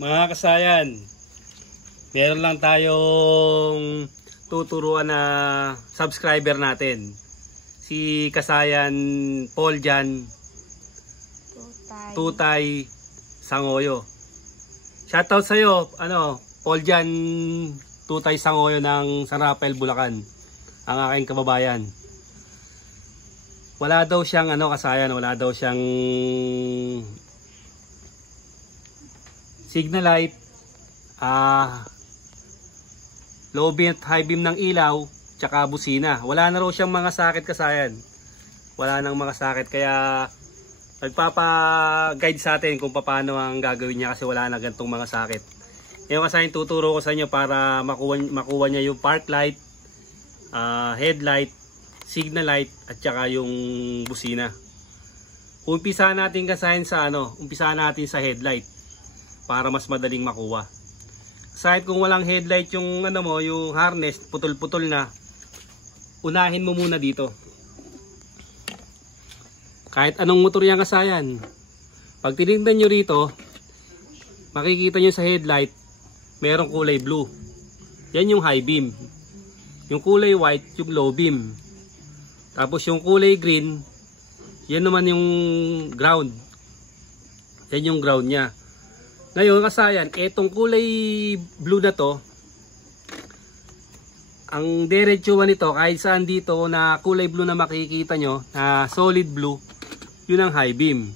Mga kasayan, meron lang tayong tuturuan na subscriber natin. Si kasayan Paul Jan Tutay Sangoyo. Shoutout sa iyo, Paul Jan Tutay Sangoyo ng San Rafael, Bulacan. Ang aking kababayan. Wala daw siyang kasayan, wala daw siyang signal light, low beam at high beam ng ilaw, tsaka busina. Wala na raw siyang mga sakit kasayan. Wala nang mga sakit, kaya nagpapa-guide sa atin kung paano ang gagawin niya kasi wala na gantong mga sakit. Ngayon kasayan, tuturo ko sa inyo para makuha niya yung park light, headlight, signal light at saka yung busina. Umpisa natin kasayan sa umpisa natin sa headlight para mas madaling makuha. Kahit kung walang headlight yung yung harness putol-putol na, unahin mo muna dito. Kahit anong motor yan kasayan, pag tinignan nyo rito, makikita nyo sa headlight merong kulay blue, yan yung high beam. Yung kulay white yung low beam. Tapos yung kulay green, yan naman yung ground. Yan yung ground nya. Ngayon kasayan, etong kulay blue na to, ang diretsuhan nito kahit saan dito na kulay blue na makikita nyo, na solid blue, yun ang high beam.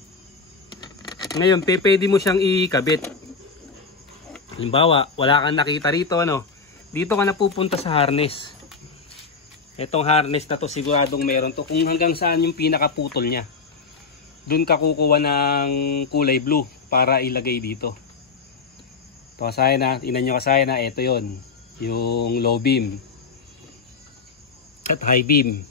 Ngayon, pwede mo siyang ikabit. Halimbawa, wala kang nakita rito, dito ka na pupunta sa harness. Etong harness na to, siguradong meron to kung hanggang saan yung pinakaputol nya. Doon ka kukuha ng kulay blue para ilagay dito. Ito kasayan na, tingnan nyo kasayan na, ito yon, yung low beam at high beam.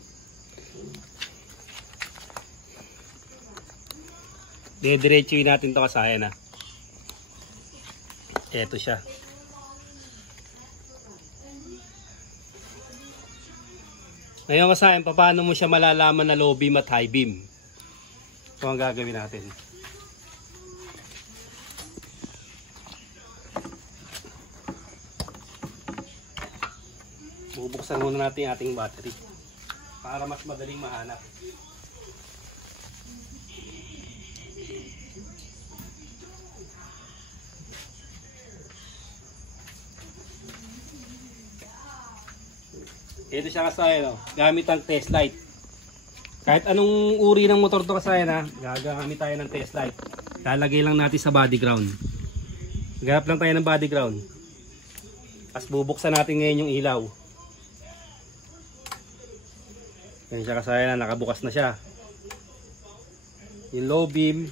Diretsuhin natin ito kasayan na. Ito siya. Ngayon kasayan, paano mo siya malalaman na low beam at high beam? Ito ang gagawin natin. Bubuksan muna natin yung ating battery para mas madaling mahanap. Ito siya kasayan, gamit ang test light. Kahit anong uri ng motor to kasayan, gagamit tayo ng test light. Lalagay lang natin sa body ground. Ganap lang tayo ng body ground. Tapos bubuksan natin ngayon yung ilaw. Yan siya kasayan, nakabukas na siya. Yung low beam,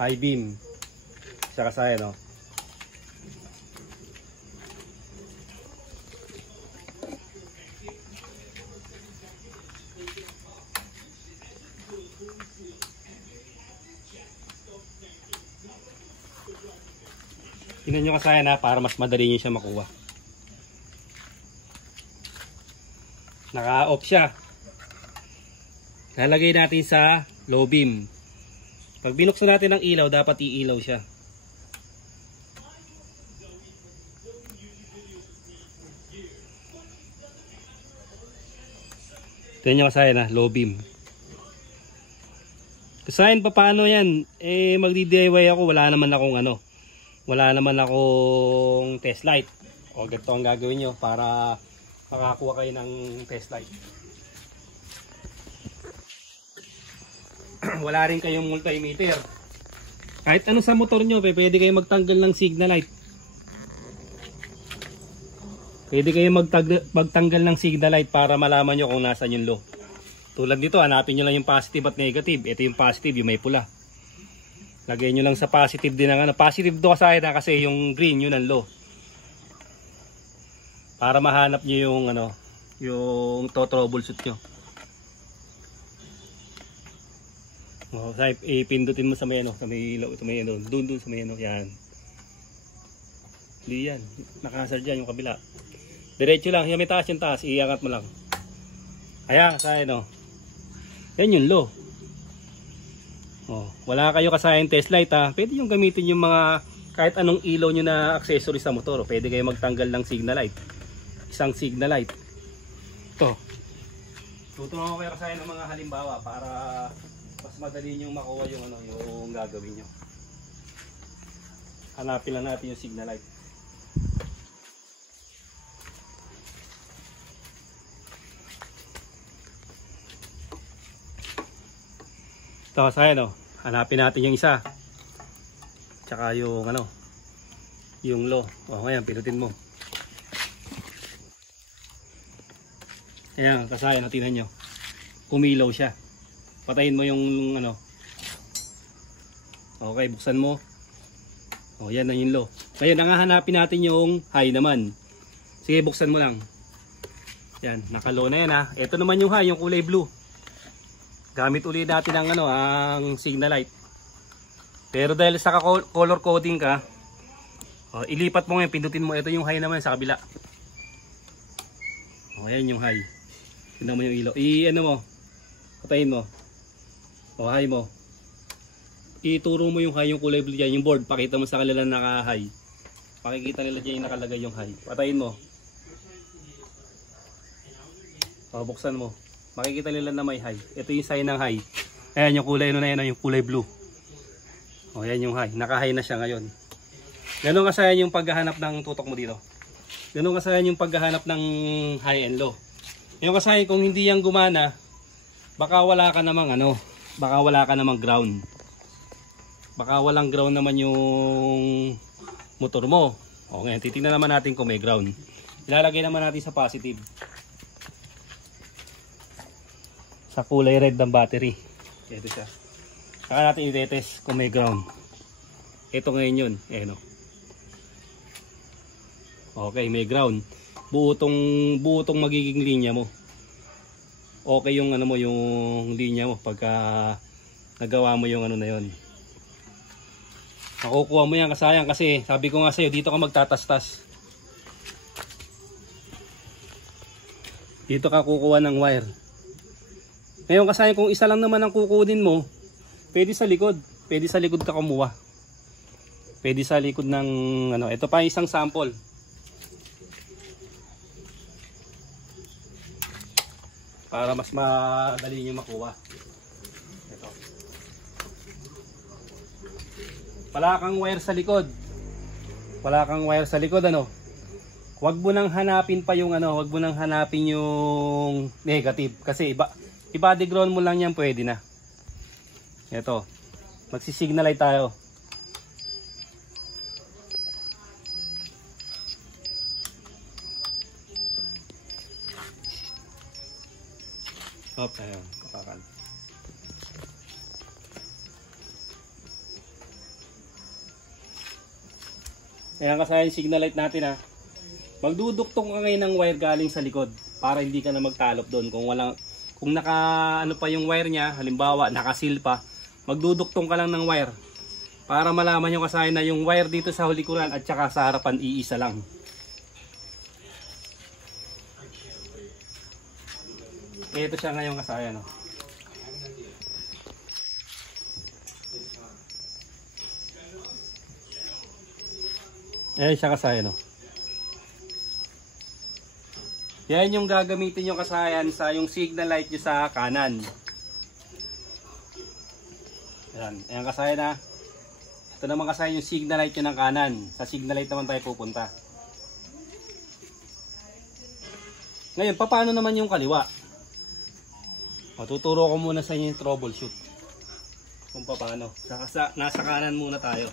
high beam. Siya kasayan, Tingnan nyo kasayan para mas madali nyo siya makuha. Naka-off siya. Lalagay natin sa low beam. Pag binuksan natin ang ilaw, dapat iilaw siya. Tingnan nyo kasayan low beam. Kasayan, paano yan? Magdi-DIY ako, wala naman akong test light. O ganito ang gagawin nyo para makakuha kayo ng test light. Wala rin kayong multimeter. Kahit ano sa motor nyo, pwede kayo magtanggal ng signal light. Pwede kayo magtanggal ng signal light para malaman nyo kung nasan yung low. Tulad dito, hanapin nyo lang yung positive at negative. Ito yung positive, yung may pula. Lagay nyo lang sa positive din ng positive do kasi yung green yun ang low. Para mahanap nyo yung yung troubleshoot nyo. Ipindutin mo sa may sa may ilaw, sa may doon sa may yan. Hindi yan, nakasar dyan yung kabila. Diretso lang, yung may taas yung taas, iangat mo lang. Ayan, sa yan yung low. Oh, wala kayo kasayang test light ha. Pwede yung gamitin yung mga kahit anong ilaw nyo na accessory sa motor. Pwede kayo magtanggal ng signal light. Isang signal light. Ito. Tuturuan ko kayo kasayang ng mga halimbawa para mas madali nyo makuha yung yung gagawin nyo. Hanapin lang natin yung signal light. Ito kasayang hanapin natin yung isa. Tsaka yung yung low. O ngayon, pinutin mo. Ayan, kasaya, tingnan nyo. Umilaw siya. Patayin mo yung Okay, buksan mo. O, yan na yung low. Ngayon, nangahanapin natin yung high naman. Sige, buksan mo lang. Yan, naka-low na yan ha. Ito naman yung high, yung kulay blue. Gamit ulit natin ang signal light. Pero dahil sa color coding ka, ilipat mo ngayon, pindutin mo. Ito yung high naman sa kabila. Ayan yung high. Tignan mo yung ilaw. Mo, patayin mo. High mo. Ituro mo yung high, yung kulay blue dyan, yung board. Pakita mo sa kanila naka-high. Pakikita nila dyan yung nakalagay yung high. Patayin mo. Buksan mo. Makikita nila na may high. Ito yung sign ng high. Ayan yung kulay na yan, yung kulay blue. Ayan yung high. Naka-high na siya ngayon. Ganun kasayan yung paghahanap ng tutok mo dito. Ganun kasayan yung paghahanap ng high and low. Yung kasayan kung hindi yan gumana, baka wala ka namang baka wala ka namang ground. Baka walang ground naman yung motor mo. Okay, titingnan naman natin kung may ground. Ilalagay naman natin sa positive. Sa kulay red ng battery. Ito siya. Saka natin i-test kung may ground. Ito ngayon yun. Okay, may ground. Buo tong magiging linya mo. Okay yung yung linya mo pagka nagawa mo yung na yun. Makukuha mo yan kasayang kasi sabi ko nga sa'yo, dito ka magtatastas. Dito ka kukuha ng wire. Ngayon kasayang kung isa lang naman ang kukunin mo, pwede sa likod. Pwede sa likod ka kumuha. Pwede sa likod ng ito pa isang sample. Para mas madali niyo makuha. Ito. Wala kang wire sa likod. Wala kang wire sa likod Huwag mo nang hanapin pa yung huwag mo nang hanapin yung negative kasi i-body ground mo lang yan, pwede na. Ito. Magsi-signal light tayo. Ayan, kapakan. Ayan kasaya yung signal light natin Magduduktong ka ngayon ng wire galing sa likod para hindi ka na magtalop doon. Kung naka pa yung wire niya, halimbawa nakasil pa, magduduktong ka lang ng wire para malaman nyo kasaya na yung wire dito sa hulikuran at saka sa harapan iisa lang. Ito siya ngayon kasaya Ayan siya kasaya Yan yung gagamitin nyo kasayan sa yung signal light nyo sa kanan. Ayan kasaya Ito naman kasaya yung signal light nyo ng kanan. Sa signal light naman tayo pupunta. Ngayon, paano naman yung kaliwa? Tuturo ko muna sa inyo yung troubleshoot. Kung paano. Nasa kanan muna tayo.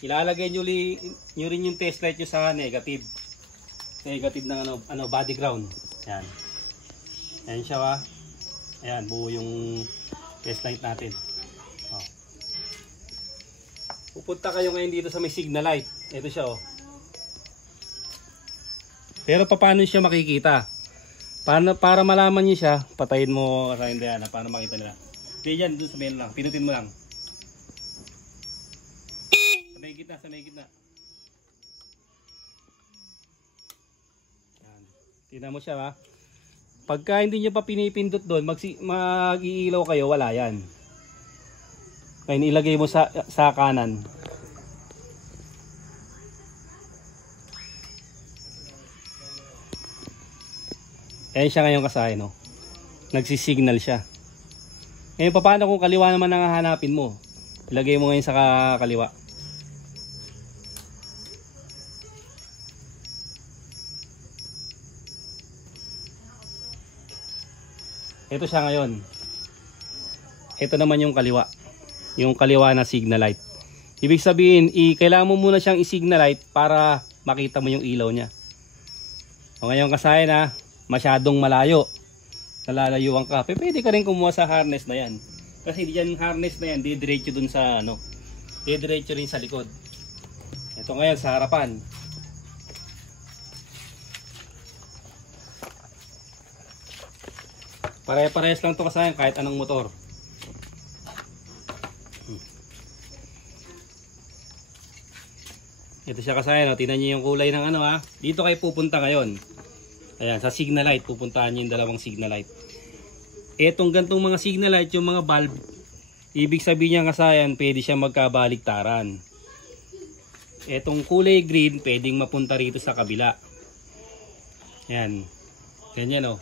Ilalagay nyo rin yung test light nyo sa negative. Negative ng body ground. Ayan. Ayan siya Ayan, buo yung test light natin. Pupunta kayo ngayon dito sa may signal light. Ito siya Pero paano siya makikita? Para malaman niyo siya, patayin mo sa Indiana para makita nila. Hindi yan, doon sa main lang. Pinutin mo lang. Sa may gitna. Yan. Tingnan mo siya Pagka hindi nyo pa pinipindot doon, mag-iilaw kayo, wala yan. Kaya ilagay mo sa kanan. Ayan siya ngayon kasaya, no? Nagsisignal siya. Ngayon, paano kung kaliwa naman ang hahanapin mo? Ilagay mo ngayon sa kaliwa. Ito siya ngayon. Ito naman yung kaliwa. Yung kaliwa na signal light. Ibig sabihin, kailangan mo muna siyang i-signal light para makita mo yung ilaw niya. O ngayon kasaya na, masyadong malayo. Nalalayuan ka. Pwede ka rin kumuha sa harness na yan. Kasi diyan harness na yan, didiretso dun sa didiretso rin sa likod. Ito ngayon sa harapan. Pare-parehas lang to kasaya kahit anong motor. Ito siya kasaya, no? Tingnan niyo yung kulay ng Dito kayo pupunta ngayon. Ayan, sa signal light, pupuntahan nyo yung dalawang signal light. Etong gantong mga signal light, yung mga bulb, ibig sabihin niya kasayan, pwede siya magkabaliktaran. Etong kulay green, pwedeng mapunta rito sa kabila. Ayan, ganyan o.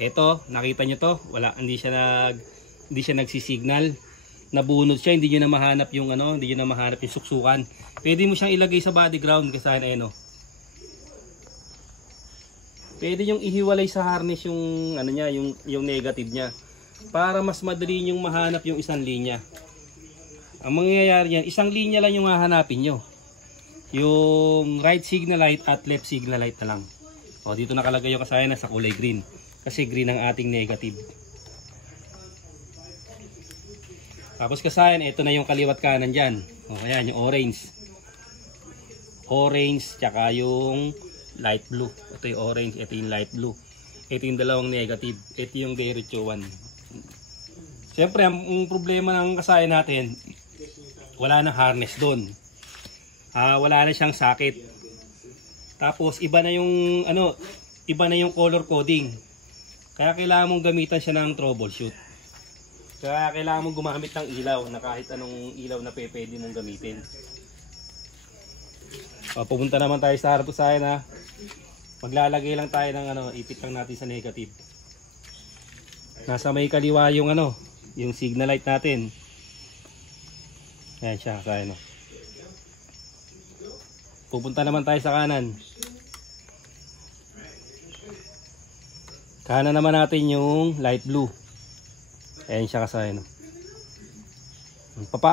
Eto, nakita nyo to? Wala, hindi siya nagsisignal. Nabunod siya, hindi nyo na mahanap yung hindi nyo na mahanap yung suksukan. Pwede mo siyang ilagay sa body ground kasayan, ayan o. Pwede yung ihiwalay sa harness yung niya, yung negative niya para mas madali yung mahanap yung isang linya. Ang mangyayari yan, isang linya lang yung hahanapin nyo. Yung right signal light at left signal light na lang. O dito nakalagay yung kasaya na sa kulay green kasi green ang ating negative. Tapos kasayan, ito na yung kaliwat kanan diyan. O ayan yung orange. Orange tsaka yung light blue. Ito yung orange, ito yung light blue. Ito yung dalawang negative. Ito yung diretso 1. Siyempre, ang problema ng kasaya natin, wala na harness doon. Wala na siyang socket. Tapos iba na yung iba na yung color coding. Kaya kailangan mong gamitan siya ng troubleshoot. Kaya kailangan mong gumamit ng ilaw na kahit anong ilaw na pwede mong gamitin. Pupunta naman tayo sa harap sa akin Maglalagay lang tayo ng ipit lang natin sa negative. Nasa may kaliwa yung yung signal light natin. Ayan siya, sa Pupunta naman tayo sa kanan. Kanan naman natin yung light blue. Ayan siya kasaya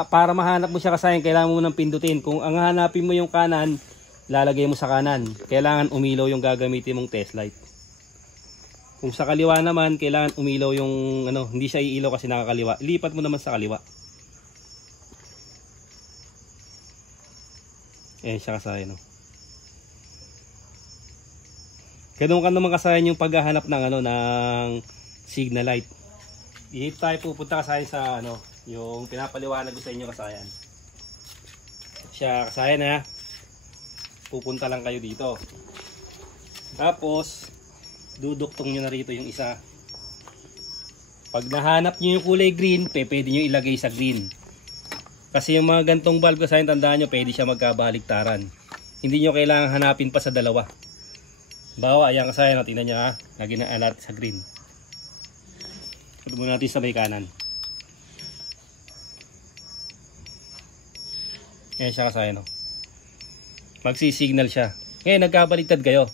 para mahanap mo siya kasaya, kailangan mo nang pindutin. Kung ang hanapin mo yung kanan, lalagay mo sa kanan. Kailangan umilaw yung gagamitin mong test light. Kung sa kaliwa naman, kailangan umilaw yung hindi siya iilaw kasi nakakaliwa. Lipat mo naman sa kaliwa. Ayan siya kasaya Ganun ka naman kasaya yung paghahanap ng ng signal light. Dito tayo pupunta kasaya sa yung pinapaliwanag ko sa inyo kasayan. Siya kasayan pupunta lang kayo dito. Tapos duduktong nyo na rito yung isa. Pag nahanap nyo yung kulay green, pwede nyo ilagay sa green. Kasi yung mga gantong bulb kasayan, tandaan nyo, pwede siya magkabaliktaran. Hindi nyo kailangan hanapin pa sa dalawa. Bawa, ayan kasayan, tingnan nyo lagi na alert sa green. Ito muna natin sa may kanan. Ayan siya kasayan magsisignal siya. Ngayon nagkabaliktad kayo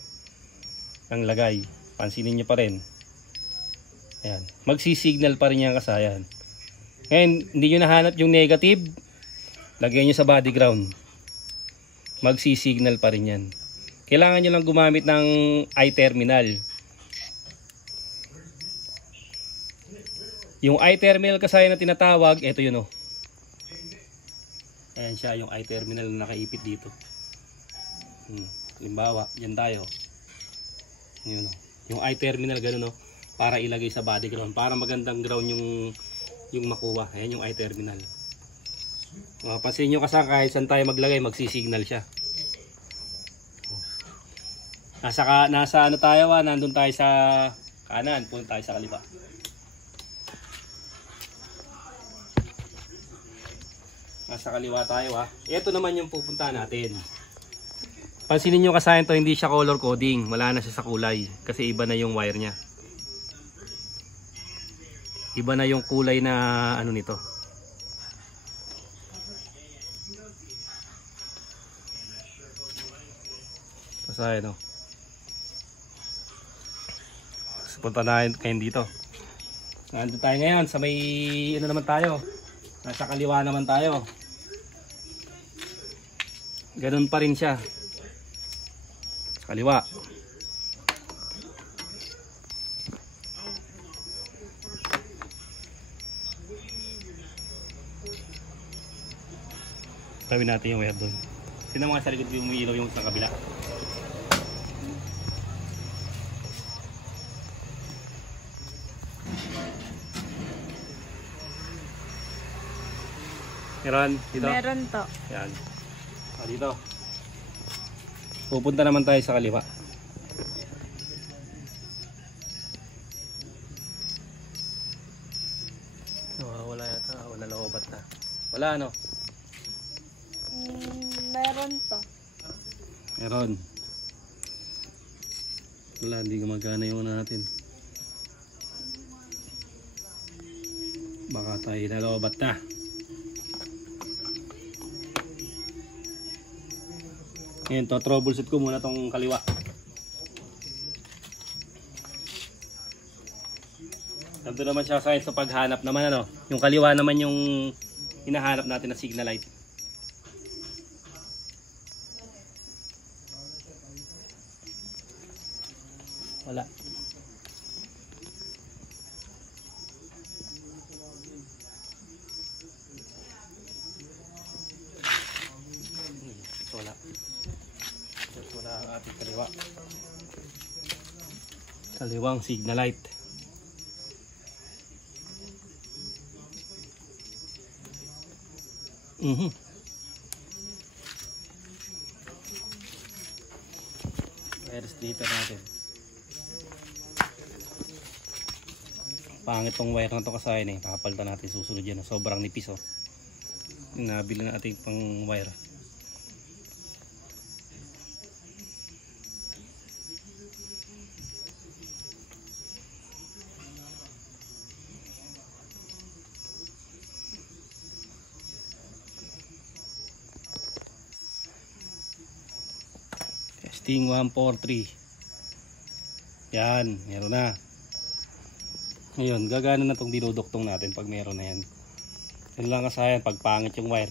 ang lagay. Pansinin nyo pa rin. Ayan. Magsisignal pa rin yan kasayan. Ngayon hindi nyo nahanap yung negative, lagay nyo sa body ground. Magsisignal pa rin yan. Kailangan nyo lang gumamit ng I-terminal. Yung I-terminal kasayan na tinatawag, ito yun Ayan siya yung I-terminal na nakaipit dito. Halimbawa, yan tayo. Yun, yung I-terminal ganun para ilagay sa body ground, para magandang ground yung makuha. Ayan yung I-terminal. Pansin nyo kasi kahit saan tayo maglagay, magsisignal siya. Nasa tayo nandun tayo sa Kanan, punta tayo sa kaliwa. Nasa kaliwa tayo ha. Ito naman yung pupunta natin. Pansinin nyo kasayan to, hindi siya color coding. Wala na siya sa kulay. Kasi iba na yung wire niya. Iba na yung kulay na ano nito. Kasayan o. Punta na kayo dito. Nandito tayo ngayon sa may ano naman tayo. Nasa kaliwa naman tayo. Ganun pa rin siya. Sa kaliwa. Gawin natin yung wire doon. Sino mga sa likod yung umiilaw yung sa kabila? Meron dito? Meron to. Yan. Dito. Pupunta naman tayo sa kaliwa. Wala yata. Wala lobat na. Wala ano? Meron to. Meron. Wala, hindi gumagana yung natin. Baka tayo nalobat na. Ngayon to, troubleshoot ko muna tong kaliwa. Nandito naman siya sa paghanap naman ano. Yung kaliwa naman yung hinahanap natin na signal light. Wala. Wala. Wala ang ating kaliwa. Kaliwang signal light. Wire stripper natin. Pangit tong wire na to kasayan eh. Pakapalitan natin susunod yan. Sobrang nipis oh. Yung nabili na ating pang wire. Testing 1, 4, 3. Yan, meron na. Ngayon, gagana na itong dinuduktong natin pag meron na yan. Yan lang kasayan, pag pangit yung wire.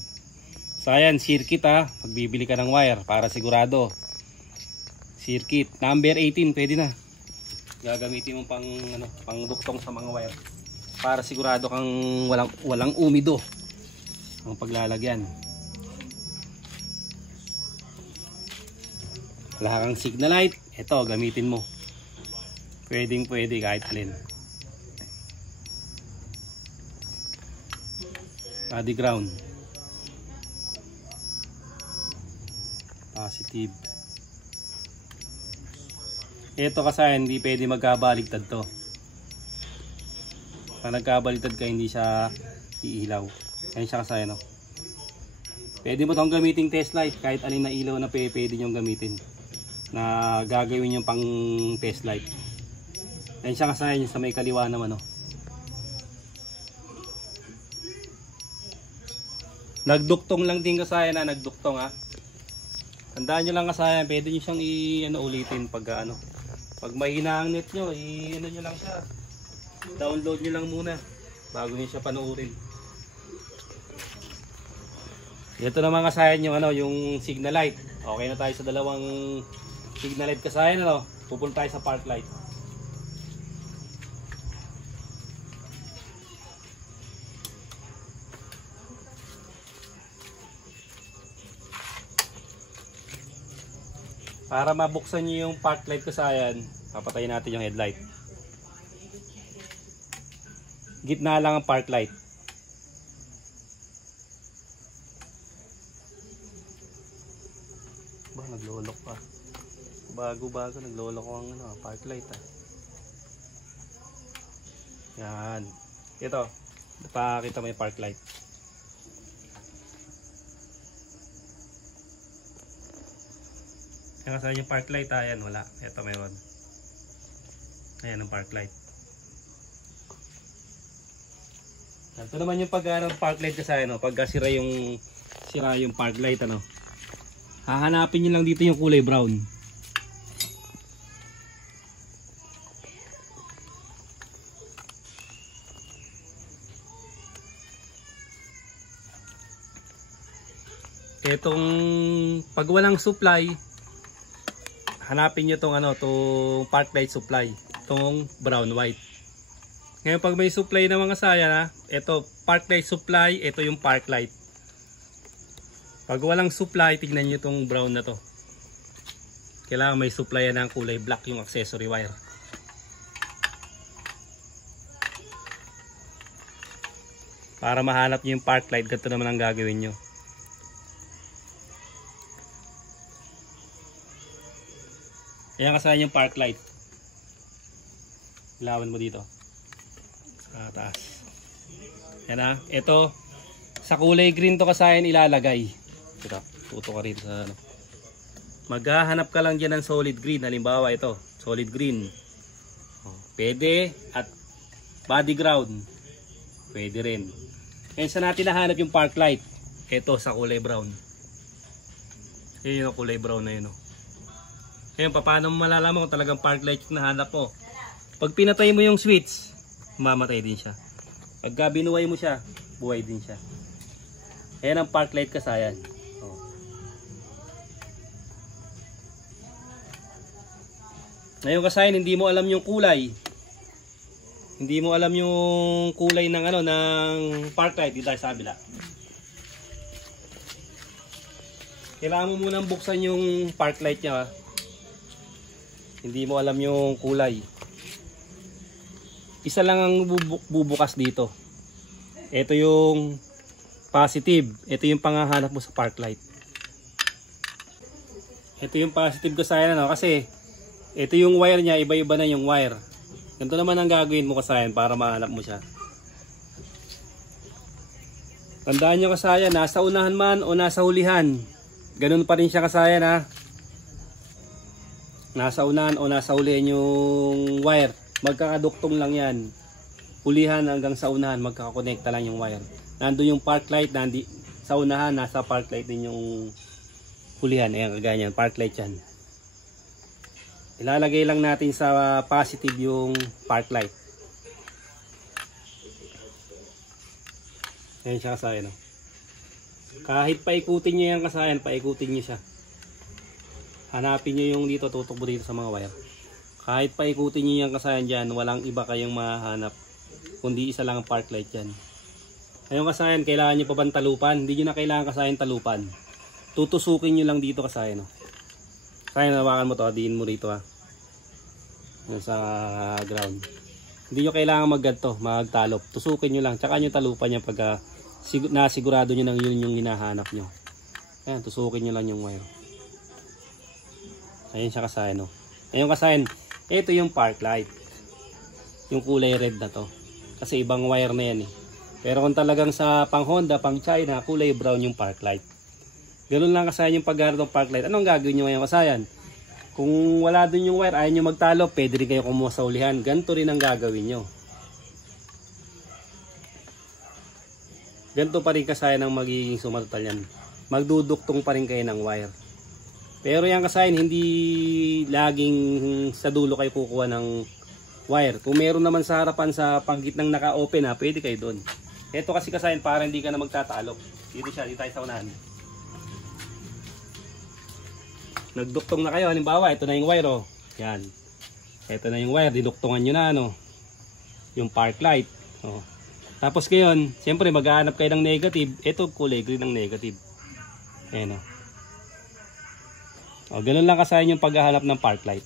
Sayan, circuit ha. Pagbibili ka ng wire para sigurado. Circuit, number 18, pwede na. Gagamitin mo pang, ano, pang duktong sa mga wire. Para sigurado kang walang umido ang paglalagyan. Wala kang signal light, ito gamitin mo. Pwedeng pwede kahit alin. Body ground. Positive. Ito kasi hindi pwede magkabaligtad to. Pag nagkabaligtad ka hindi siya iilaw. Kaya siya kasi no. Pwede mo itong gamitin test light kahit alin na ilaw na pwede nyo gamitin. Na gagawin yung pang test light. Ayan siya kasayan sa may kaliwa naman oh. Nagduktong lang din kasayan na nagduktong ha. Tandaan nyo lang kasayan, pwede nyo siyang ulitin pag ano. Pag mahina ang net nyo, ano nyo lang siya. Download nyo lang muna bago nyo siya panuurin. Ito naman kasayan yung ano, yung signal light. Okay na tayo sa dalawang signal light kasayan ano. Pupunta tayo sa park light. Para mabuksan niyo yung park light kasayan, papatayin natin yung headlight. Gitna lang ang park light. Ba, naglolok pa. Bago naglolok ang ano, park light ah. Yan. Ito. Pakita mo yung park light. Yan kasi yung park light. Ayan, wala. Ito meron. Ayan ang park light. Ito naman yung park light kasi ano, pagka sira yung park light ano. Hahanapin niyo lang dito yung kulay brown. Etong pag walang supply, hanapin niyo tong ano, tong park light supply, tong brown white. Ngayon pag may supply na mga saya na, ito park light supply, ito yung park light. Pag walang supply, tignan nyo itong brown na to. Kailangan may supply na ng kulay black yung accessory wire. Para mahanap nyo yung park light, ganito naman ang gagawin nyo. Ayan kasayan yung park light. Ilawan mo dito. Sa taas. Yan na. Ito, sa kulay green to kasayan ilalagay. Ito, tuto ka rin sa ano. Maghahanap ka lang dyan ng solid green. Halimbawa ito, solid green. Pwede at body ground. Pwede rin. Ngayon sa natin nahanap yung park light. Ito sa kulay brown. Yun yung kulay brown na yun. Ngayon, paano mo malalaman kung talagang park light yung nahanap mo? Pag pinatay mo yung switch, mamatay din siya. Pagka binuhay mo siya, buhay din siya. Ayan ang park light kasayan. Ngayon kasayan, hindi mo alam yung kulay. Hindi mo alam yung kulay ng ano ng park light dito sa kabila. Kailangan mo munang buksan yung park light niya. Hindi mo alam yung kulay. Isa lang ang bubukas dito. Ito yung positive. Ito yung panghahanap mo sa park light. Ito yung positive kasayan ano kasi ito yung wire niya, iba-iba na yung wire. Ganito naman ang gagawin mo kasayan para mahanap mo siya. Tandaan nyo kasayan, nasa unahan man o nasa hulihan, ganun pa rin siya kasayan ha. Nasa unahan o nasa hulihan yung wire, magkakaduktong lang yan. Hulihan hanggang sa unahan, magkakakonekta lang yung wire. Nandun yung park light, sa unahan, nasa park light din yung hulihan. Ayan, ganyan, park light yan. Ilalagay lang natin sa positive yung park light. Ayan siya kasayan. Kahit paikutin nyo yan kasayan, paikutin nyo siya. Hanapin nyo yung dito, tutok mo dito sa mga wire. Kahit paikutin nyo yan kasayan dyan, walang iba kayong mahanap. Kundi isa lang ang park light dyan. Ngayon kasayan, kailangan nyo pa bang talupan? Hindi nyo na kailangan kasayan talupan. Tutusukin nyo lang dito kasayan. Kaya nawakan mo to, diin mo rito ha. Sa ground. Hindi nyo kailangan magtalop. Tusukin nyo lang. Tsaka nyo talupan nyo pagka nasigurado nyo nang yun yung hinahanap nyo. Ayan, tusukin nyo lang yung wire. Ayan siya kasayan. Ayan kasayan, ito yung park light. Yung kulay red na to. Kasi ibang wire na yan eh. Pero kung talagang sa pang Honda, pang China, kulay brown yung park light. Ganun lang kasayan yung paggarap ng park light. Anong gagawin nyo ngayon kasayan? Kung wala dun yung wire, ayaw nyo magtalo, pwede rin kayo kumuha sa ulihan. Ganito rin ang gagawin nyo. Ganito pa rin kasayan ang magiging sumatotal yan. Magduduktong pa rin kayo ng wire. Pero yan kasayan, hindi laging sa dulo kayo kukuha ng wire. Kung meron naman sa harapan sa panggitnang naka-open ha, pwede kayo dun. Ito kasi kasayan para hindi ka na magtatalo. Dito siya, dito tayo sa unahan. Nagduktong na kayo, halimbawa ito na yung wire oh. Yan. Ito na yung wire, diduktungan nyo na ano. Yung park light. Oh. Tapos ngayon, siyempre maghahanap kayo ng negative. Ito kulay green ng negative. Ayan oh. Oh, ganun lang kasayan yung paghahanap ng park light.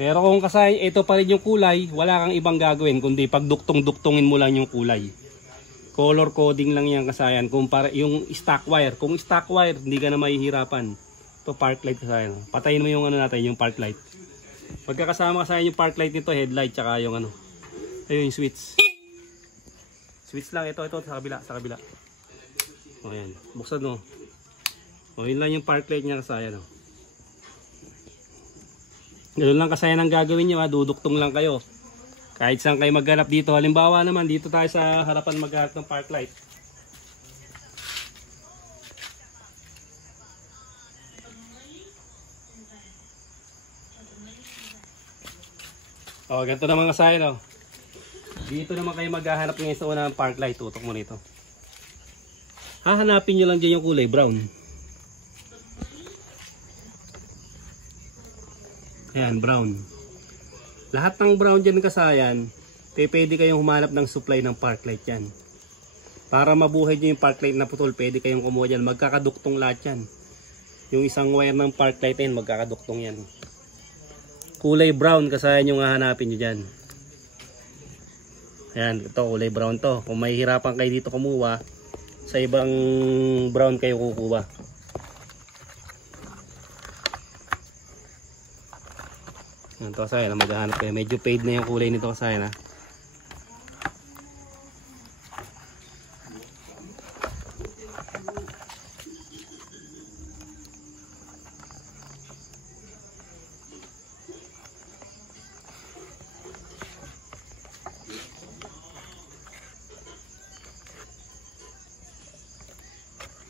Pero kung kasayan ito pa rin yung kulay, wala kang ibang gagawin kundi pagduktong-duktungin mo lang yung kulay. Color coding lang yan kasayan. Kumpara yung stock wire. Kung stock wire, hindi ka na mahihirapan. Ito park light kasayan. Patayin mo yung ano natin, yung park light. Pagkakasama sa yung park light nito, headlight, tsaka yung ano. Ayun yung switch. Switch lang, ito sa kabila, O yan, buksan no. O yun lang yung park light niya kasaya no. Ganun lang kasaya ng gagawin nyo ha, duduktong lang kayo. Kahit saan kayo maghanap dito, halimbawa naman dito tayo sa harapan maghanap ng park light. O ganito naman kasaya no. Dito naman kayo maghahanap ngayon sa unang park light, tutok mo nito. Hahanapin nyo lang dyan yung kulay brown. Ayan, brown. Lahat ng brown dyan kasayan, pwede kayong humanap ng supply ng park light yan. Para mabuhay nyo yung park light na putol, pwede kayong kumuha dyan. Magkakaduktong lahat yan. Yung isang wire ng park light yan, magkakaduktong yan. Kulay brown kasayan yung hahanapin nyo dyan. Ayan, ito kulay brown to. Kung mahihirapan kayo dito kumuha, sa ibang brown kayo kukuha. Yan to kasayan, maghahanap kayo. Medyo fade na yung kulay nito kasayan ha.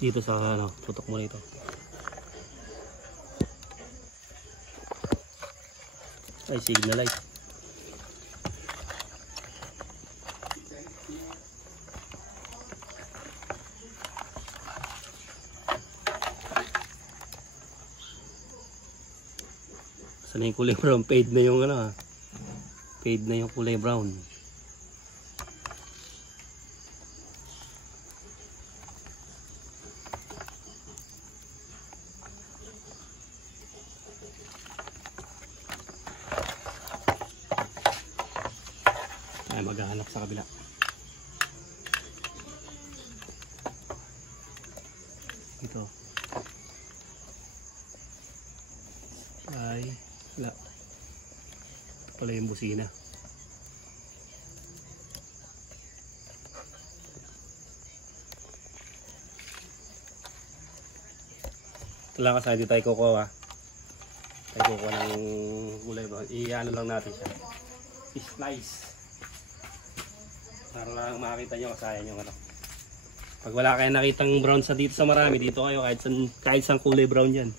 Dito sa ano, tutok mo nito. Ay, signal light. Saan yung kulay brown? Fade na yung ano ha. Fade na yung kulay brown. Ay, maghahanap sa kabila. Ito. Ay, wala. Ito pala yung busina. Ito lang kasi hindi tayo kukuha. Tayo kukuha ng gulay ba? I-ano lang natin siya. I-slice. Para lang makakita nyo kasayan yung ano. Pag wala kayo nakitang brown sa dito sa marami, dito kayo kahit saan kulay brown yan.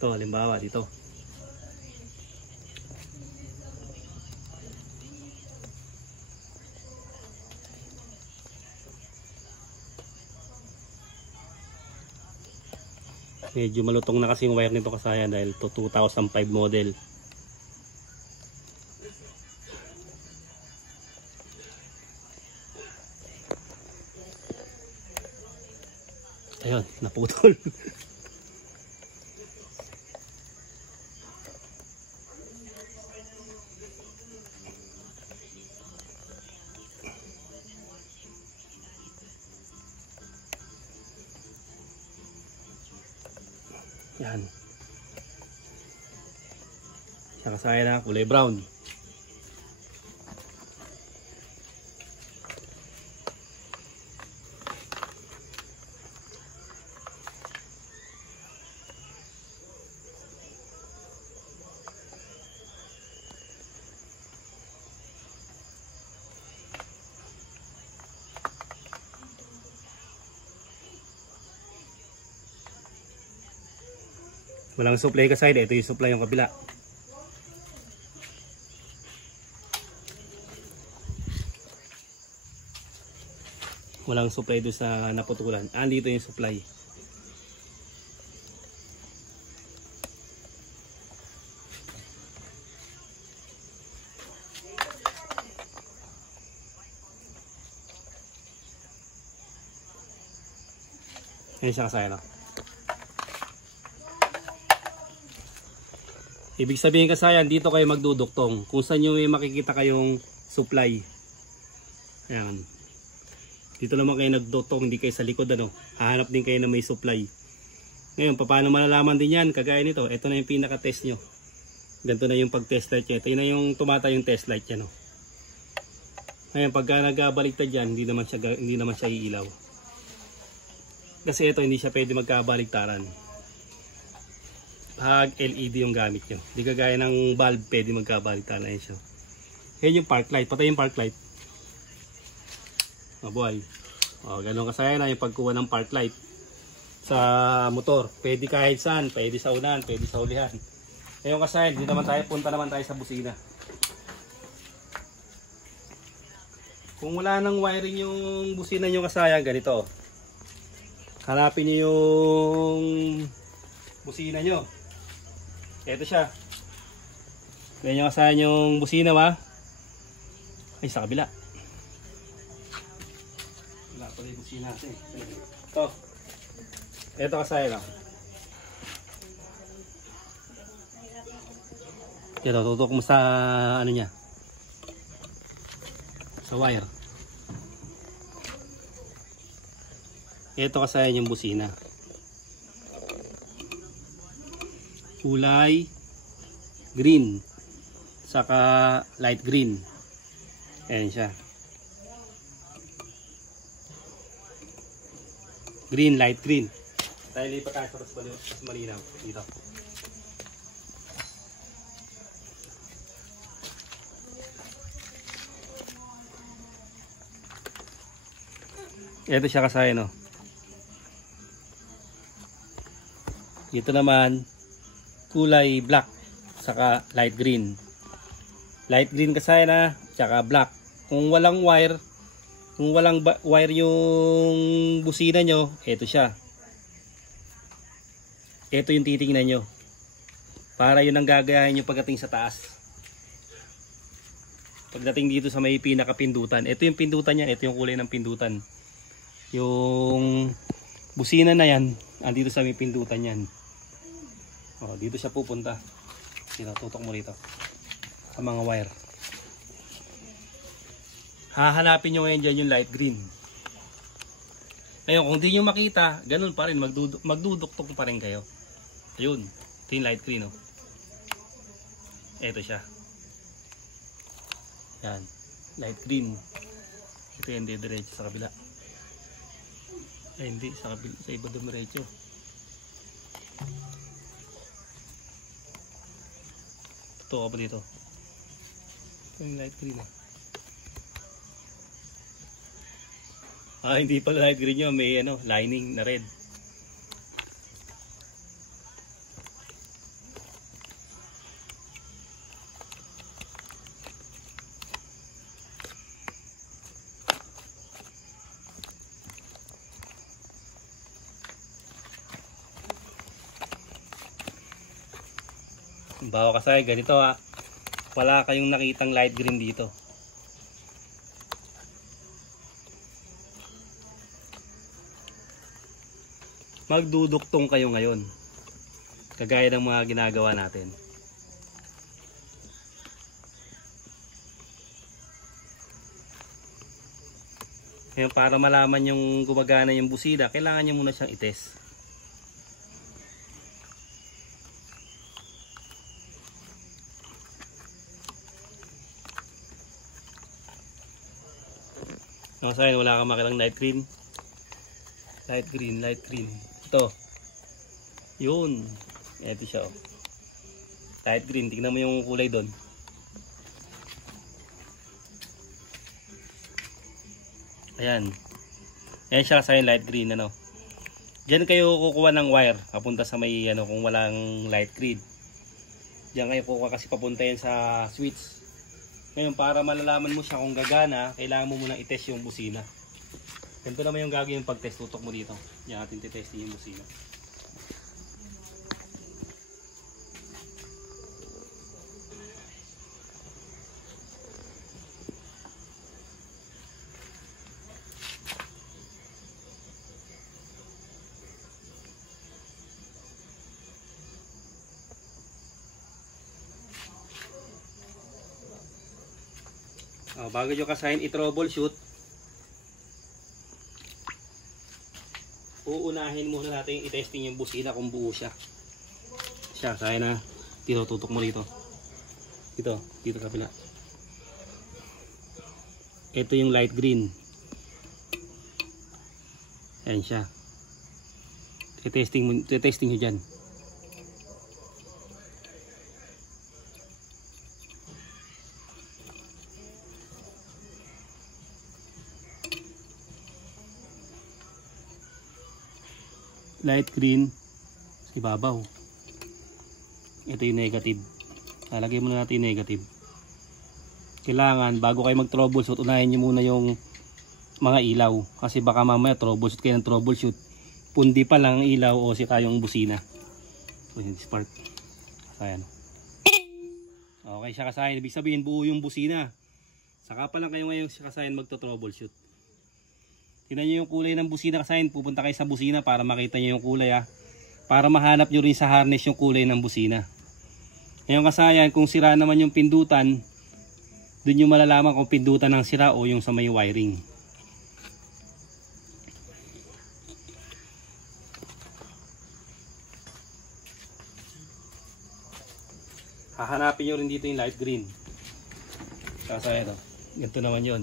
Ito, halimbawa dito. Medyo malutong na kasi yung wire nito kasayan dahil to 2005 model. Ayun, naputol. Yan. Saka saya na kulay brown. Walang supply ka side, ito yung supply yung kabila. Walang supply doon sa naputulan. Andito yung supply. Yan siya kasaya, no? Ibig sabihin kasayan, dito kayo magduduktong. Kung saan nyo may makikita kayong supply. Ayan. Dito naman kayo nagduktong, hindi kayo sa likod, ano. Hahanap din kayo na may supply. Ngayon, paano malalaman din yan? Kagaya nito, ito na yung pinaka-test nyo. Ganito na yung pag-test light niya. Ito na yung tumatay yung test light niya, no. Ngayon, pagka nagkabaliktad dyan, hindi naman siya iilaw. Kasi ito, hindi siya pwede magkabaliktaran. Pag LED yung gamit nyo. Hindi kagaya ng bulb, pwede magkabaliktaran. Ayan siya. Yan yung park light. Patay yung park light. Mabuhay. O, ganun kasaya na yung pagkuha ng park light sa motor. Pwede kahit saan. Pwede sa unahan, pwede sa ulihan. Ngayon kasaya, punta naman tayo sa busina. Kung wala nang wiring yung busina nyo kasaya, ganito. Hanapin nyo yung busina nyo. Ito siya. Ganyan kasaya yung busina, ba? Ay, sa kabila. Wala pala yung busina natin. Ito. Ito kasaya lang. Ito, tutok mo sa ano niya. Sa wire. Ito kasaya yung busina. Kulay green. Saka light green. Ayan siya. Green, light green. Tayo lipat tayo sa mas malinaw. Dito. Ito siya kasaya, no. Ito naman kulay black saka light green. Light green kasaya na, saka black. Kung walang wire yung busina nyo, ito siya. Ito yung titingnan nyo. Para yun ang gagayahin nyo pagdating sa taas. Pagdating dito sa may pinakapindutan, ito yung pindutan niya, ito yung kulay ng pindutan. Yung busina na yan, andito sa may pindutan yan. O, dito siya pupunta. Dito, tutok mo rito. Sa mga wire. Hahanapin nyo ngayon dyan yung light green. Ngayon, kung di nyo makita, ganun pa rin, magduduktok pa rin kayo. Ayun, ito yung light green, oh. Ito siya. Yan, light green. Ito yung diretso sa kabila. Ay, hindi, sa kabila, sa iba dumiretso. Ito ka pa dito. Ito yung light green, ah. Hindi pala light green yun, may ano, lining na red. Bawa kasay, ganito ha. Wala kayong nakitang light green dito. Magduduktong kayo ngayon. Kagaya ng mga ginagawa natin. Ngayon, para malaman yung gumagana yung busina, kailangan nyo muna siyang itest. No, sa'yo, wala kang makilang light green. Light green, light green. Ito. Yun. Ito siya, oh. Light green. Tingnan mo yung kulay doon. Ayan. Ayan siya sa light green, ano. Diyan kayo kukuha ng wire papunta sa may ano, kung walang light green. Diyan kayo kukuha kasi papunta yan sa switch. Ngayon, para malalaman mo siya kung gagana, kailangan mo munang i-test yung busina. Ganito naman yung gagawin yung pag-test. Tutok mo dito. Yan natin titestin yung busina. Bago nyo kasahin i-troubleshoot, uunahin muna natin i-testing yung busina kung buo siya. Kaya na tinututok mo rito. Dito kabila. Ito yung light green. Ayan siya. Testing nyo dyan. Light green sa ibabaw. Ito yung negative. Lalagay muna natin yung negative. Kailangan bago kayo mag-troubleshoot, unahin nyo muna yung mga ilaw. Kasi baka mamaya troubleshoot kayo ng troubleshoot. Pundi pa lang ang ilaw o sika yung busina. So yung spark. Ayan. Okay siya kasayan. Ibig sabihin buo yung busina. Saka pa lang kayo ngayon siya kasayan magto-troubleshoot. Tingnan nyo yung kulay ng busina kasayan. Pupunta kayo sa busina para makita nyo yung kulay ha. Para mahanap nyo rin sa harness yung kulay ng busina. Ngayon kasayan, kung sira naman yung pindutan, doon nyo malalaman kung pindutan ng sira o yung sa may wiring. Hahanapin nyo rin dito yung light green. Kasayan, ganito naman yun.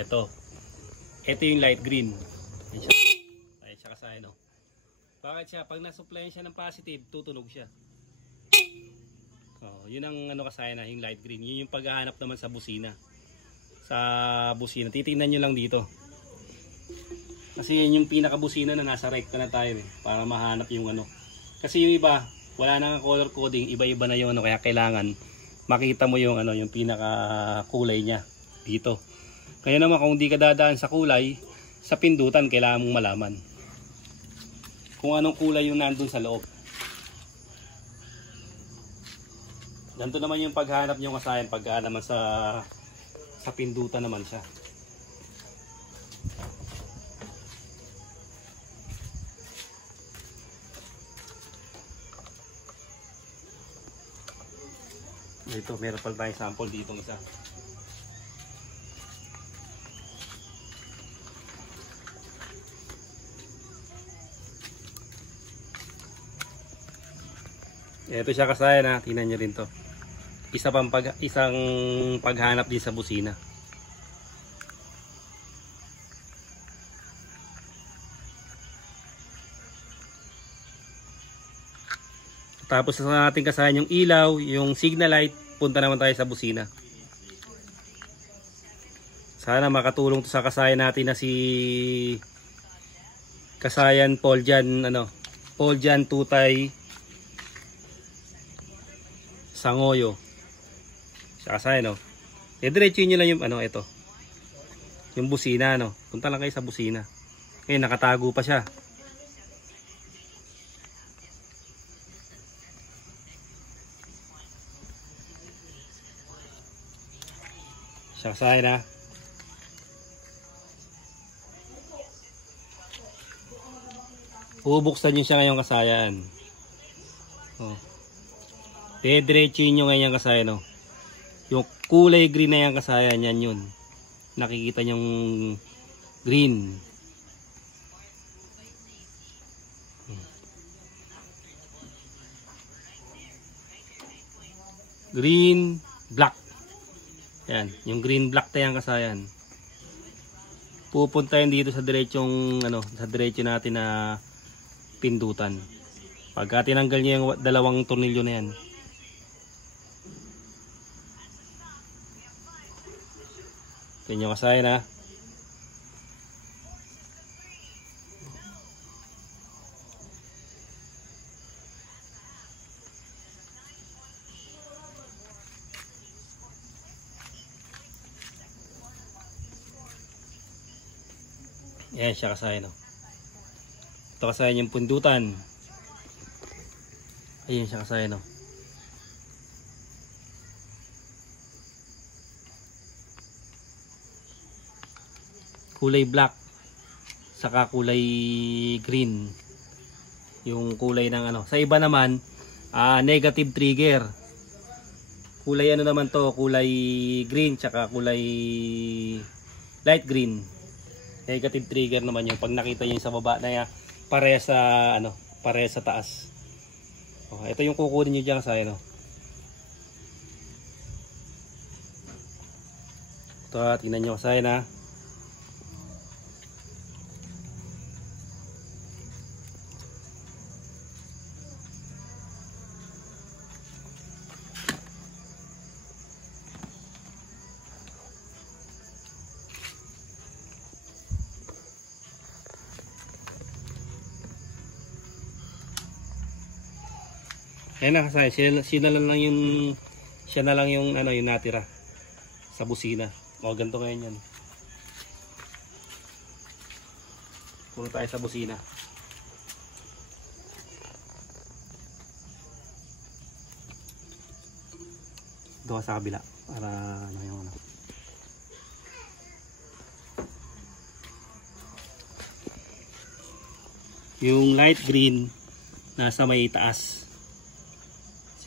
Ito yung light green. Ayan siya kasayan, Bakit siya? Pag nasupplyan siya ng positive, tutunog siya. Yun ang kasayan yung light green. Yun yung paghahanap naman sa busina. Sa busina. Titingnan nyo lang dito. Kasi yun yung pinaka-busina na nasa rekta na tayo para mahanap yung Kasi yung iba, wala nang color coding, iba-iba na yung kaya kailangan makita mo yung yung pinaka-kulay niya dito. Kaya naman kung di ka dadaan sa kulay, sa pindutan kailangan mong malaman kung anong kulay yung nandun sa loob. Ganito naman yung paghanap nyo kasayan pagka naman sa pindutan naman siya. Ito, meron pala tayong sample dito isa. Ito siya kasayan ha, tingnan nyo rin to. Isang paghanap din sa busina. Tapos sa ating kasayan yung ilaw, yung signal light, punta naman tayo sa busina. Sana makatulong to sa kasayan natin na si kasayan Pauljan Tutay Sangoyo. Siya kasayan diretsuhin nyo lang yung ito. Yung busina Punta lang kayo sa busina. Ngayon nakatago pa siya. Siya kasayan Bubuksan nyo siya ngayon kasayan. Diretsuhin nyo ngayon kasayan yung kulay green na yan kasayan, yan yun. Nakikita nyong green. Green, black. Yan, yung green black na yan kasayan. Pupunta yan dito sa diretsong sa diretso natin na pindutan. Pagka tinanggal niya yung dalawang tornilyo na yan. Yan yung kasayan Yan siya kasayan Ito kasayan yung pundutan. Ayan siya kasayan kulay black saka kulay green yung kulay ng sa iba naman negative trigger. Kulay naman to, kulay green saka kulay light green. Negative trigger naman yung pag nakita niyo sa baba na pareha sa pareha sa taas. Okay, ito yung kukunin nyo dyan kasaya, no? Ito, tingnan nyo kasaya na. Ayan na kasaya, siya na lang yung ano, yung natira sa busina. O ganito ngayon yan. Puro tayo sa busina. Doon sa kabila para ano yung ano. Yung light green nasa may taas.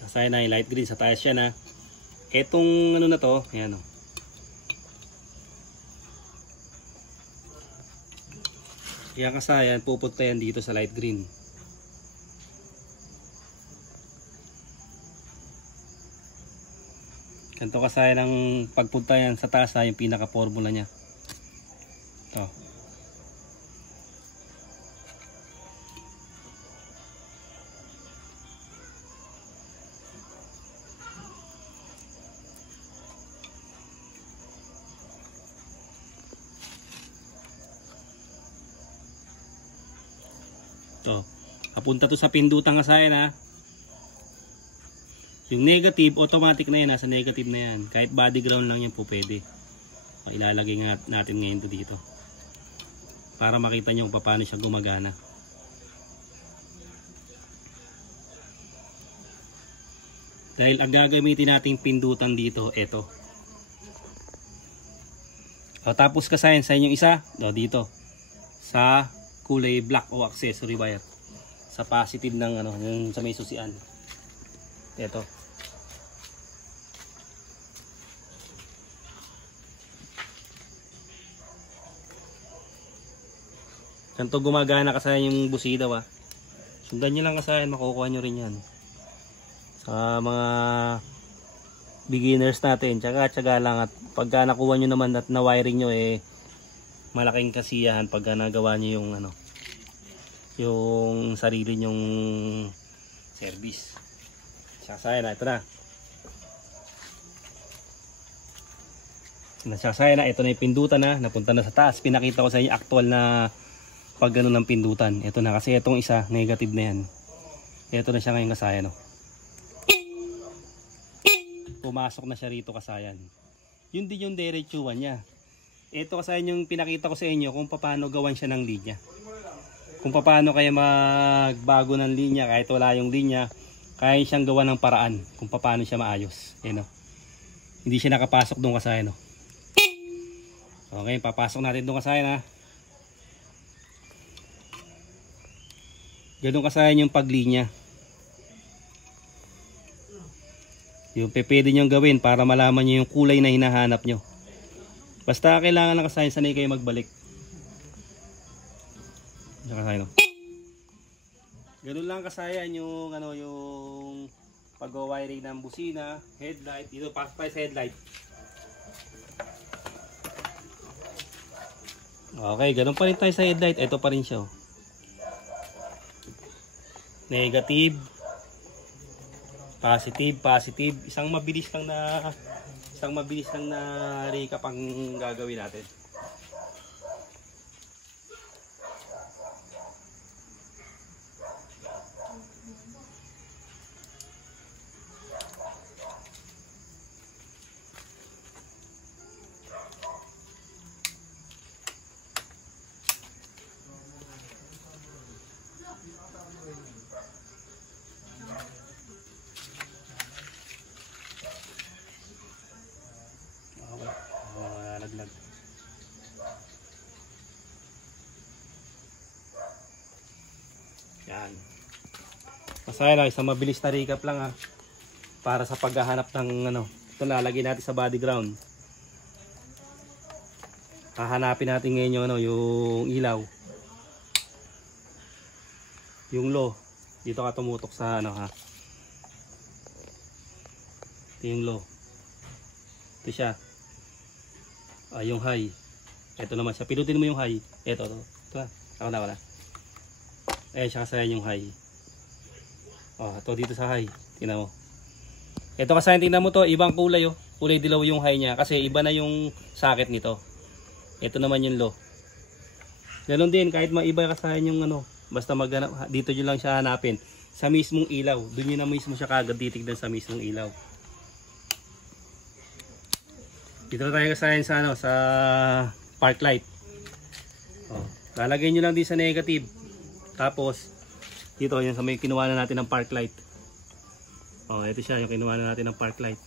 Kasaya na yung light green sa taas siya na. Etong ano na to, ayan o. Kaya kasaya, pupunta yan dito sa light green. Ganito kasaya ng pagpunta yan sa taas yung pinaka formula niya. Ito. Ito. Papunta to sa pindutan kasaya na. Yung negative, automatic na yan. Nasa negative na yan. Kahit body ground lang yan po pwede. Ilalagay natin ngayon to dito. Para makita nyo kung paano siya gumagana. Dahil ang gagamitin nating pindutan dito, ito. O, tapos kasayan sa inyong isa, dito. Sa kulay black o accessory wire. Sa positive ng ano, yung sa may susian. Ito. Ganito gumagana kasayan yung busida wa. Sundan nyo lang kasayan, makukuha nyo rin yan. Sa mga beginners natin, tsaga lang at pagka nakuha nyo naman at na-wiring nyo malaking kasiyahan pagka nagawa nyo yung ano, yung sarili nyong service. Sasaya na, ito na. Nasasaya na, ito na yung pindutan na, napunta na sa taas. Pinakita ko sa inyo actual na pag ganun ng pindutan. Ito na, kasi itong isa, negative na yan. Ito na siya ngayon kasaya, no. Pumasok na siya rito kasayan. Yun din yung diretsuhan niya. Ito kasayan yung pinakita ko sa inyo kung paano gawan siya ng linya. Kung paano kaya magbago ng linya kahit wala yung linya, kaya siyang gawa ng paraan kung paano siya maayos. Ayan, no? Hindi siya nakapasok doon kasayan, no? Okay, papasok natin doon kasayan, ha. Ganun kasayan yung paglinya. Yung pwede nyo gawin para malaman nyo yung kulay na hinahanap nyo. Basta kailangan lang kasayan, sanay kayo magbalik. Kasayan, no? Ganun lang kasayan yung ano, yung pag-wiring ng busina, headlight. Dito pasok tayo sa headlight. Okay, ganun pa rin tayo sa headlight. Ito pa rin siya, oh. Negative, positive, positive. Isang mabilis lang na recap ang gagawin natin. Laglag. Yan. Masaya lang, isang mabilis na recap lang, ha. Para sa paghahanap ng ano, ito lalagay natin sa body ground. Hahanapin natin ngayon yung ano, yung ilaw. Yung low. Dito ka tumutok sa ano, ha. Ito yung low. Ito siya. Yung high. Ito naman siya. Pinutin mo yung high. Ito. Ito. Wala. Ayan siya kasayan yung high. Ito dito sa high. Tingnan mo. Ito kasayan, tingnan mo to. Ibang kulay oh. Kulay dilaw yung high niya. Kasi iba na yung socket nito. Ito naman yung low. Ganon din. Kahit maiba kasayan yung ano. Basta maghanap. Dito nyo lang siya hanapin. Sa mismong ilaw. Doon nyo na mismo siya kagad titignan sa mismong ilaw. Dito na tayo kasayan sa ano, sa park light. Lalagay nyo lang din sa negative. Tapos dito yan sa may kinuha na natin ng park light. Ito siya yung kinuha na natin ng park light.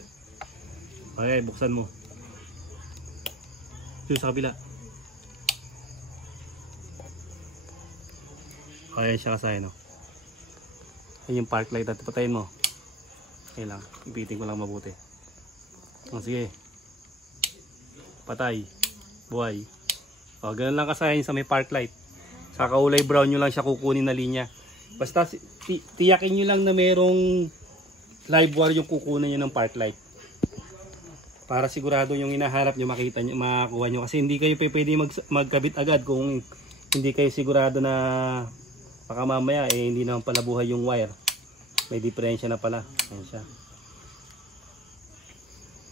Okay, buksan mo. Dito sa kabila. Ayan siya kasayan, no. Ayan yung park light at patayin mo. Okay lang, ipitin ko lang mabuti. Sige. Patay. Buhay. Ganun lang kasayan sa may park light. Sa kaulay brown nyo lang siya kukunin na linya. Basta tiyakin nyo lang na merong live wire yung kukunin nyo ng park light. Para sigurado yung hinaharap nyo makita nyo, makakuha nyo. Kasi hindi kayo pwede magkabit agad kung hindi kayo sigurado na baka mamaya hindi naman pala buhay yung wire. May diferensya na pala. Ayan siya.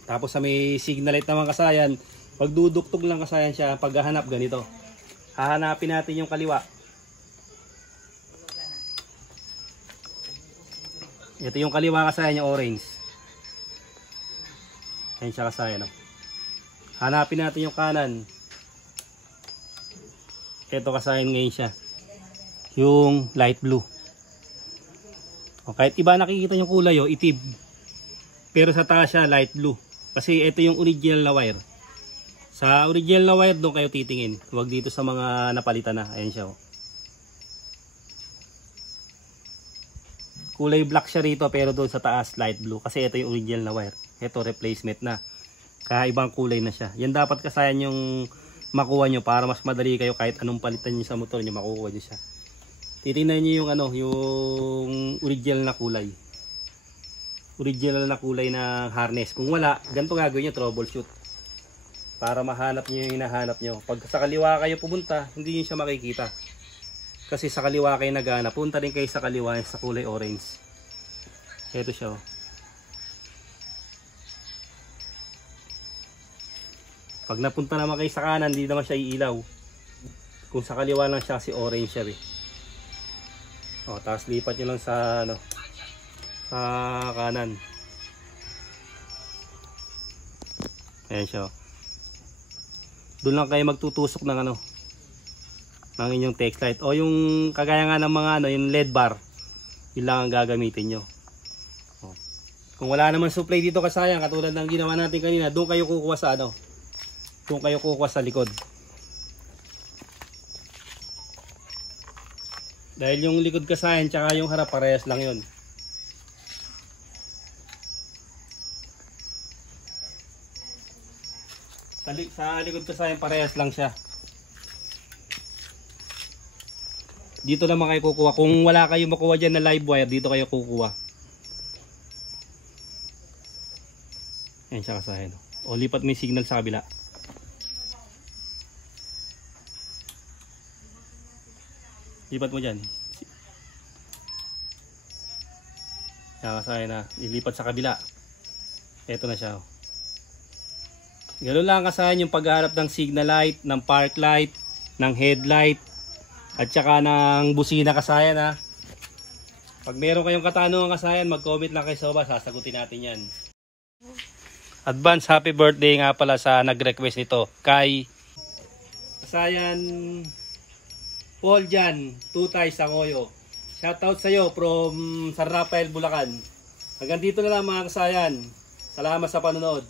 Tapos sa may signal light naman kasayan, pag duduktok lang kasayan siya, paghahanap ganito. Hahanapin natin yung kaliwa. Ito yung kaliwa kasayan, yung orange. Ayan siya kasayan. Hanapin natin yung kanan. Ito kasayan ngayon siya. Yung light blue. Kahit iba nakikita yung kulay, itim. Pero sa taas siya, light blue. Kasi ito yung original na wire. Sa original na wire, doon kayo titingin. Huwag dito sa mga napalitan na. Ayan siya. Kulay black siya rito, pero doon sa taas, light blue. Kasi ito yung original na wire. Ito, replacement na. Kaya ibang kulay na siya. Yan dapat kasayan yung makuha nyo para mas madali kayo kahit anong palitan nyo sa motor nyo, makukuha nyo siya. Titingnan nyo yung yung original na kulay. Original na kulay ng harness. Kung wala, ganito gagawin nyo, troubleshoot. Para mahanap nyo yung hinahanap nyo. Pag sa kaliwa kayo pumunta, hindi nyo siya makikita. Kasi sa kaliwa kayo naghanap. Punta rin kayo sa kaliwa sa kulay orange. Ito siya. Pag napunta naman kayo sa kanan, hindi naman siya iilaw. Kung sa kaliwa lang siya, si orange siya. Tapos lipat nyo lang sa sa kanan. Ayan siya. Doon lang kayo magtutusok ng ng inyong text light. O yung kagaya nga ng mga yung LED bar. Yun lang ang gagamitin nyo. Kung wala naman supply dito kasayan, katulad ng ginawa natin kanina, doon kayo kukuha sa doon kayo kukuha sa likod. Dahil yung likod kasayan tsaka yung harap parehas lang yun. Sa likod kasayan parehas lang siya. Dito naman kayo kukuha. Kung wala kayo makuha dyan na live wire, dito kayo kukuha. Ayan siya kasayan. O lipat may signal sa kabila. Lipat mo dyan. Kasayan na. Ilipat sa kabila. Ito na siya. Ganoon lang kasayan yung paghaharap ng signal light, ng park light, ng headlight, at saka ng busina kasayan ha. Pag meron kayong katanungan kasayan, mag-comment lang kayo sa baba, sasagutin natin yan. Advance happy birthday nga pala sa nag-request nito kay kasayan Paul Jan, Tutay Sangoyo. Shoutout sa iyo from San Rafael, Bulacan. Hanggang dito na lang mga kasayan. Salamat sa panonood.